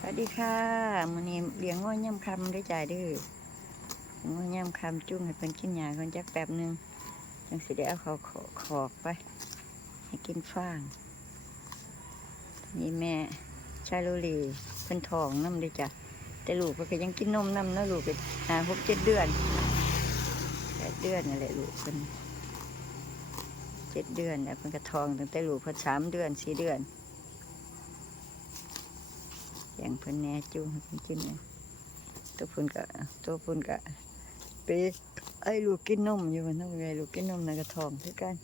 สวัสดีค่ะมื้อนี้เลี้ยงง้อย่ำคำด้วยจ่ายเด้อง้อย่ำคำจุ้งให้เพิ่นกินหญ้าก่อนจักแป๊บหนึงจังสิได้เอาเขาขอขอกไป ให้กินฟางนี่แม่ชาลูลีเพิ่นทองน้ำด้จ้ะแต่ลูกเพิ่นก็ยังกินนมน้ำนะลูกก็หาหกเจ็ดเดือนแปดเดือนนั่นแหละลูกเพิ่นเจ็ดเดือนแล้วเพิ่นก็ทองตั้งแต่ลูกเพิ่นสามเดือนสี่เดือน อย่างเพิ่นแหน่จูงให้เพิ่นกินเนี่ยตัวเพิ่นก็ตัวเพิ่นก็ไปไอ้ลูกกินนมอยู่มันต้องไงลูกกินนมในกระทองคือกัน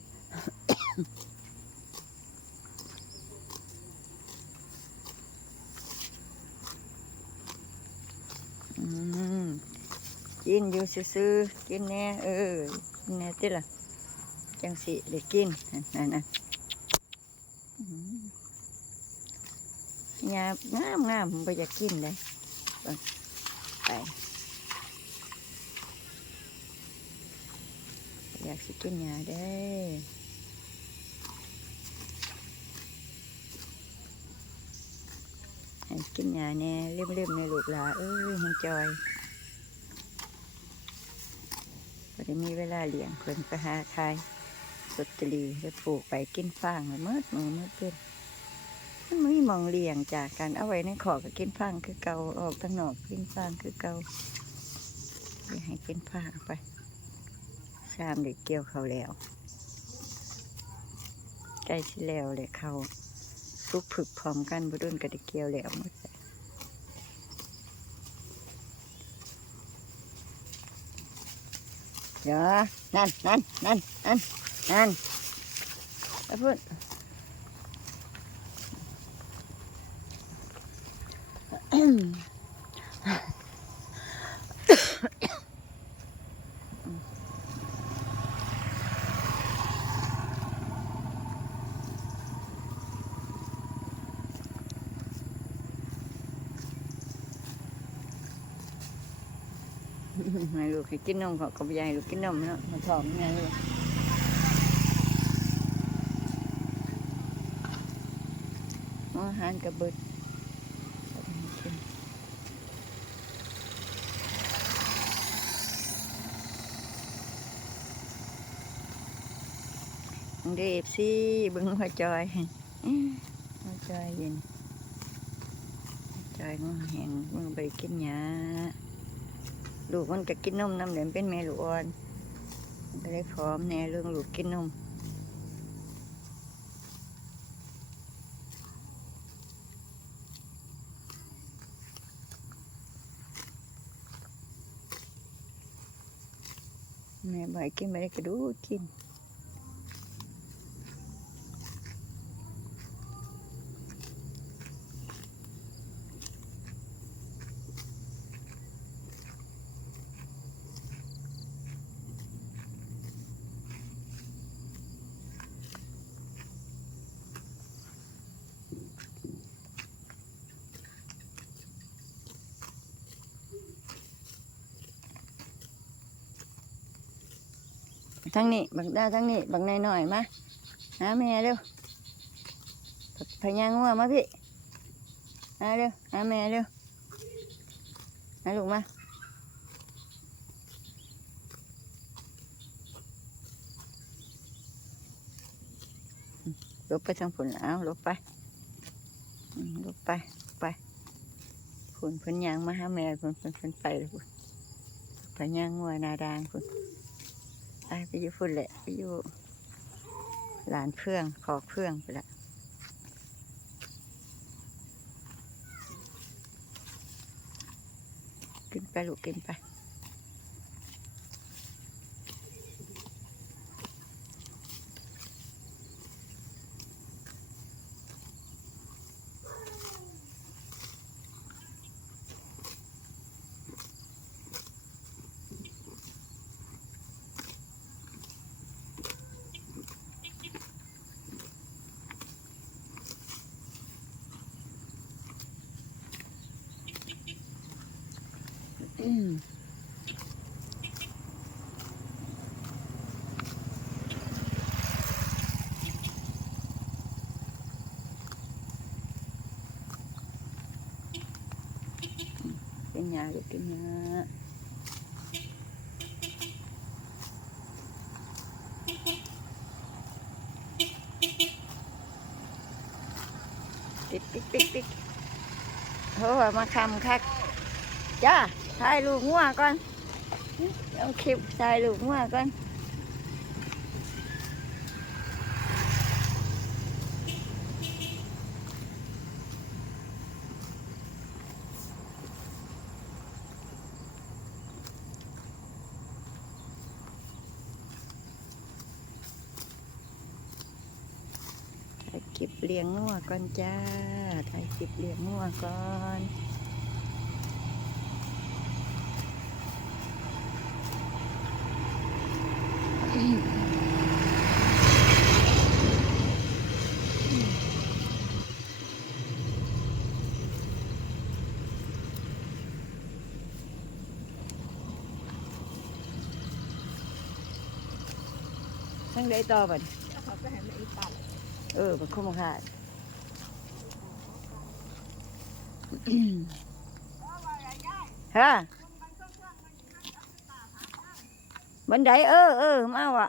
อืมกินอยู่ซื่อๆกินแน่เออกินแน่ติล่ะจังสิได้กินนั่นน่ะอืม หญ้างามงามไปอยากกินเลยไปอยากสิกินหญ้าได้ให้กินหญ้าแน่เรียบๆในลูกหลาเอ้ยให้จอยพอได้มีเวลาเลี้ยงเพิ่นไปหาขายลอตเตอรี่ไปปลูกไปกินฟางเลยมืดมือเมืดเป็น มันไม่มองเลี่ยงจากการเอาไว้ในขอก็กินฟางคือเกาออกทางนอกกินฟางคือเกาอย่าให้กินฟางไปชามเด็กเกี่ยวเขาแล้วใกล้สิแล้วเลยเขาทุกผึกพร้อมกันบุรุนกับเด็กเกี่ยวแล้วหมดเดี๋ยวนั่นนั่นนั่นนั่นนั่นไปพูด ให้ลูกให้กินนมเขาก็ไม่อยากให้ลูกกินนมเนาะมาถอมไงลูกอาหารกระเบิดเอาไปให้กิน มึงเดฟสิเบึงหัวจอยหัวจอยเย็นหัวจอยมึงแหงมึงไปกินหญ้าลูกมันก็กินนมน้ำเหลืองเป็นแม่ลูกอ่อนมันก็เลยพร้อมแน่เรื่องลูกกินนมแม่บ่อยกินไม่ได้ก็ดูกิน ทั้งนี้ บักได้ทั้งนี้ บักนหน่อยมาหาแม่เร็วพญางัวมาพี่มาเร็วหาแม่เร็วมาลูกมาลบไปทางผลเอาลบไปลบไปไปผลเพิ่นยางมาหาแม่เพิ่นเพิ่นเพิ่นไปเลยพุ่นยางงัวนาดางพุ่น ไปอยู่ฝุ่นแหละไปอยู่หลานเพื่องขอเพื่องไปละกินไปลูกกินไป อืมกินหญ้าลูกกินหญ้าปิดปิดปิดปิดโอ้ยมาคำคักจ้า ถ่ายลูกงัวก่อนเอาคลิปถ่ายลูกงัวก่อนถ่ายคลิปเลี้ยงงัวก่อนจ้าถ่ายคลิปเลี้ยงงัวก่อน ยังได้ต่อบัดเขาไปให้แม่อีปัดเออมันคุ้มค่าฮะบันได้เออเออมาว่ะ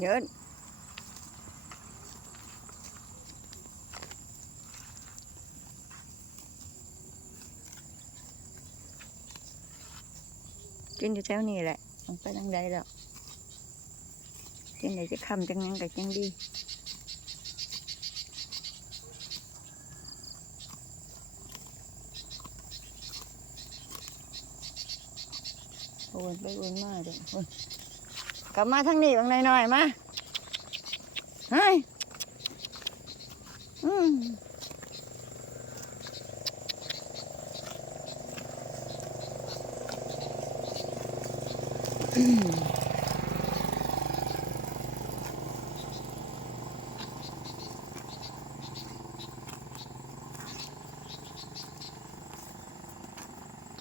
เยินกินอยู่แถวนี้แหละมันไปทางใดแล้วกินไหนจะคำจังยังกับจังดีโอนไปโอนมาเลยวโอน ลับมาทางนี้บางหน่อยๆมาเฮ้ยอืม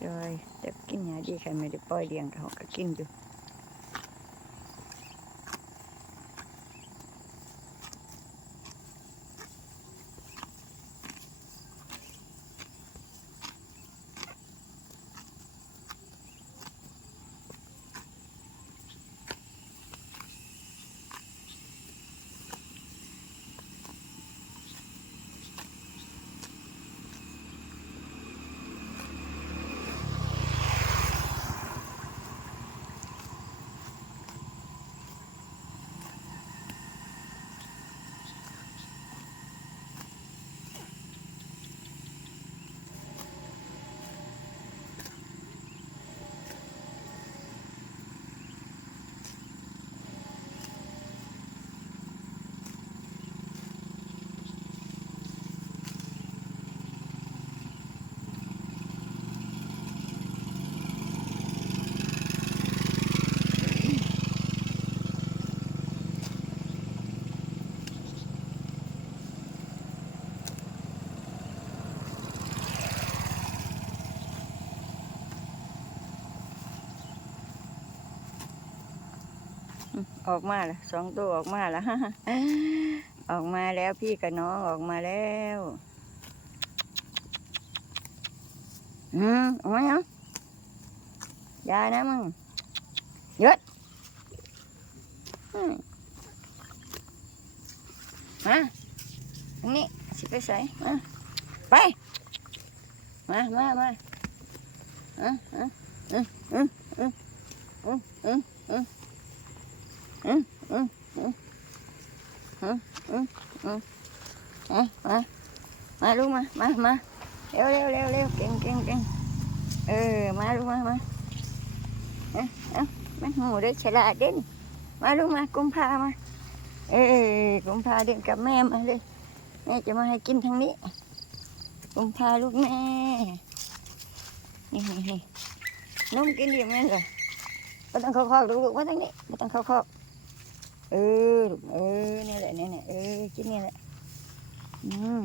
จอยแต่กินยาดีใครไม่ได้ปล่อยเลี้ยงเขาก็กินอยู่ ออกมาละสองตัวออกมาละออกมาแล้วพี่กับน้องออกมาแล้วอืมออกมาเนาะอยานะมึงหยุดมาทางนี้สิไปใส่มาไป มามามาอืมอืมอืมอืมอืมอืมอืมอืมอืมอืมอืมอืมอืมอืมมามา มามาเร็วเร็วเร็วเร็วเก่งเก่งเก่งเออ มาลูกมามาเอ้าเอ้ามันหูได้ฉลาดเด่นมาลูกมากุมภามา เออกุมภาเดินกับแม่มาเลย แม่จะมาให้กินทางนี้ กุมพาลูกแม่นี่นี่นี่มกินดีไหมล่ะไม่ต้องเข้าคอกลูกมาทางนี้ไม่ต้องเข้าคอกเออ เออ นี่แหละนี่แหละเออ กินนี่แหละ อืม